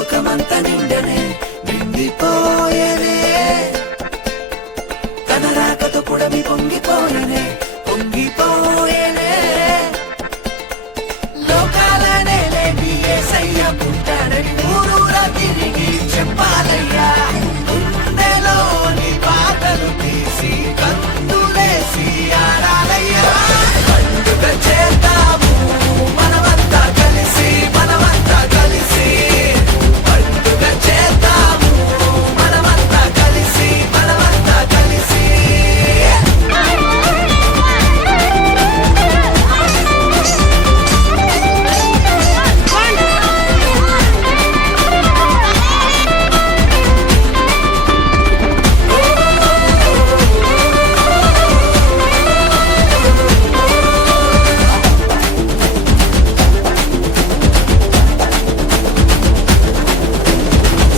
లోకమంత నిండనే నిండిపోయేనే కనరాకతో పుడమి పొంగిపోయేనే పొంగిపోయేనే లోకాలనే లేని యేసయ్య పుట్టాడని ఊరూరా తిరిగి చెప్పాలయ్యా గుండెలోని బాధలు తీసి కందులేసి ఆడాలయ్యా పండుగ చేద్దాము మనమంతా కలిసి మనమంతా కలిసి పండుగ చేద్దాము మనమంతా కలిసి మనమంతా కలిసి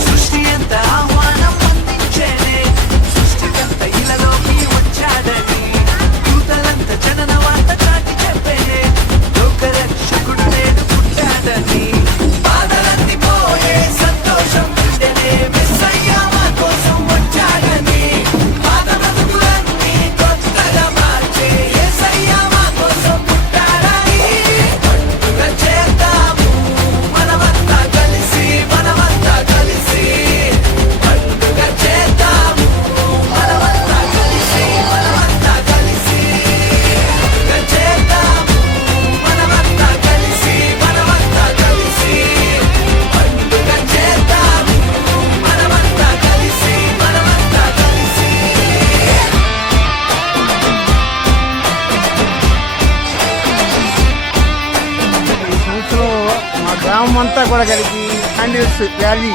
సృష్టి ఎంత ఆహ్వానం అందించేనే సృష్టికంత ఇలలోకి వచ్చాడని దూతలంత జనన వార్త చాటి చెప్పేనే లోకరక్షకుడు నేడు పుట్టాడని బాధలన్నీ పోయే సంతోషం పుట్టెనే మెస్సయ్య మా కోసం వచ్చాడని పాత బ్రతుకులన్నీ కొత్తగా మార్చే యేసయ్య మా కోసం పుట్టాడని పండుగ చేద్దాము మనమంతా కలిసి మనమంతా కలిసి పండుగ చేద్దాము మనమంతా కలిసి మనమంతా కలిసి పండుగ చేద్దాము మనమంతా కలిసి మనమంతా కలిసి పండుగ చేద్దాము మనమంతా కలిసి మనమంతా కలిసి ఈ సంవత్సరం మా గ్రామం అంతా కూడా కలిపి క్యాండిల్స్ ర్యాలీ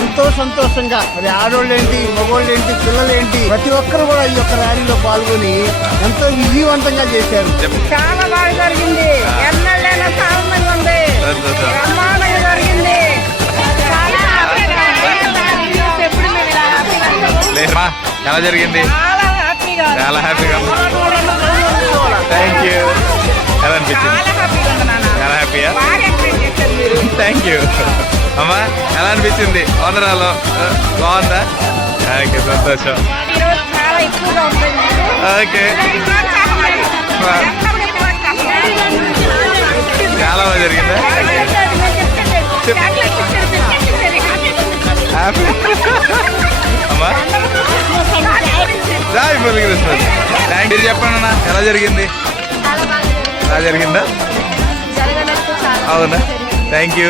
ఎంతో సంతోషంగా మరి ఆడోళ్ళు ఏంటి మగోళ్ళు ఏంటి పిల్లలు ఏంటి ప్రతి ఒక్కరు కూడా ఈ యొక్క ర్యాలీలో పాల్గొని ఎంతో విజయవంతంగా చేశారు. చాలా బాగా జరిగింది. ఎమ్మెల్యేలో చాలా మంది ఉంది. బ్రహ్మాండంగా జరిగింది. చాలా హ్యాపీగా ఎప్పుడు మేము ఇలా హ్యాపీగా ఎలా జరిగింది? చాలా హ్యాపీగా థ్యాంక్ యూ. ఎలా అనిపించింది? చాలా హ్యాపీగా ఉంది నాన్న. చాలా హ్యాపీయా? బాగా ఎంకరేజ్ చేశారు మీరు. థ్యాంక్ యూ అమ్మా. ఎలా అనిపించింది? వందనాలు బాగుందా? ఓకే, సంతోషం. ఈరోజు చాలా ఎక్కువగా ఉంటుంది. ఓకే, ప్రోత్సాహం అది. ఎంతమంది ప్రోత్సాహం. చాలా బాగా జరిగిందా? హ్యాపీ అమ్మా. Joy Christmas. Thank you. చెప్పండి అన్న, ఎలా జరిగింది? ఎలా జరిగిందా? అవునా, థ్యాంక్ యూ.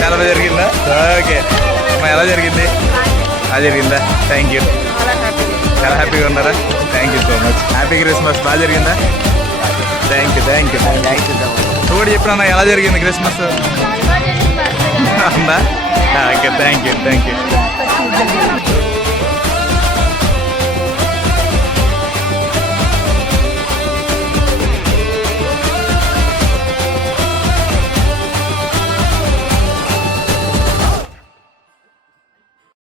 చాలా బాగా జరిగిందా? ఓకే అమ్మా, ఎలా జరిగింది? బాగా జరిగిందా? Thank you. చాలా హ్యాపీగా ఉన్నారా? Thank you so much. Happy Christmas. బాగా జరిగిందా? Thank you. Thank you. నువ్వు కూడా చెప్పినా ఎలా జరిగింది క్రిస్మస్? అవునా? Okay, thank you. Thank you.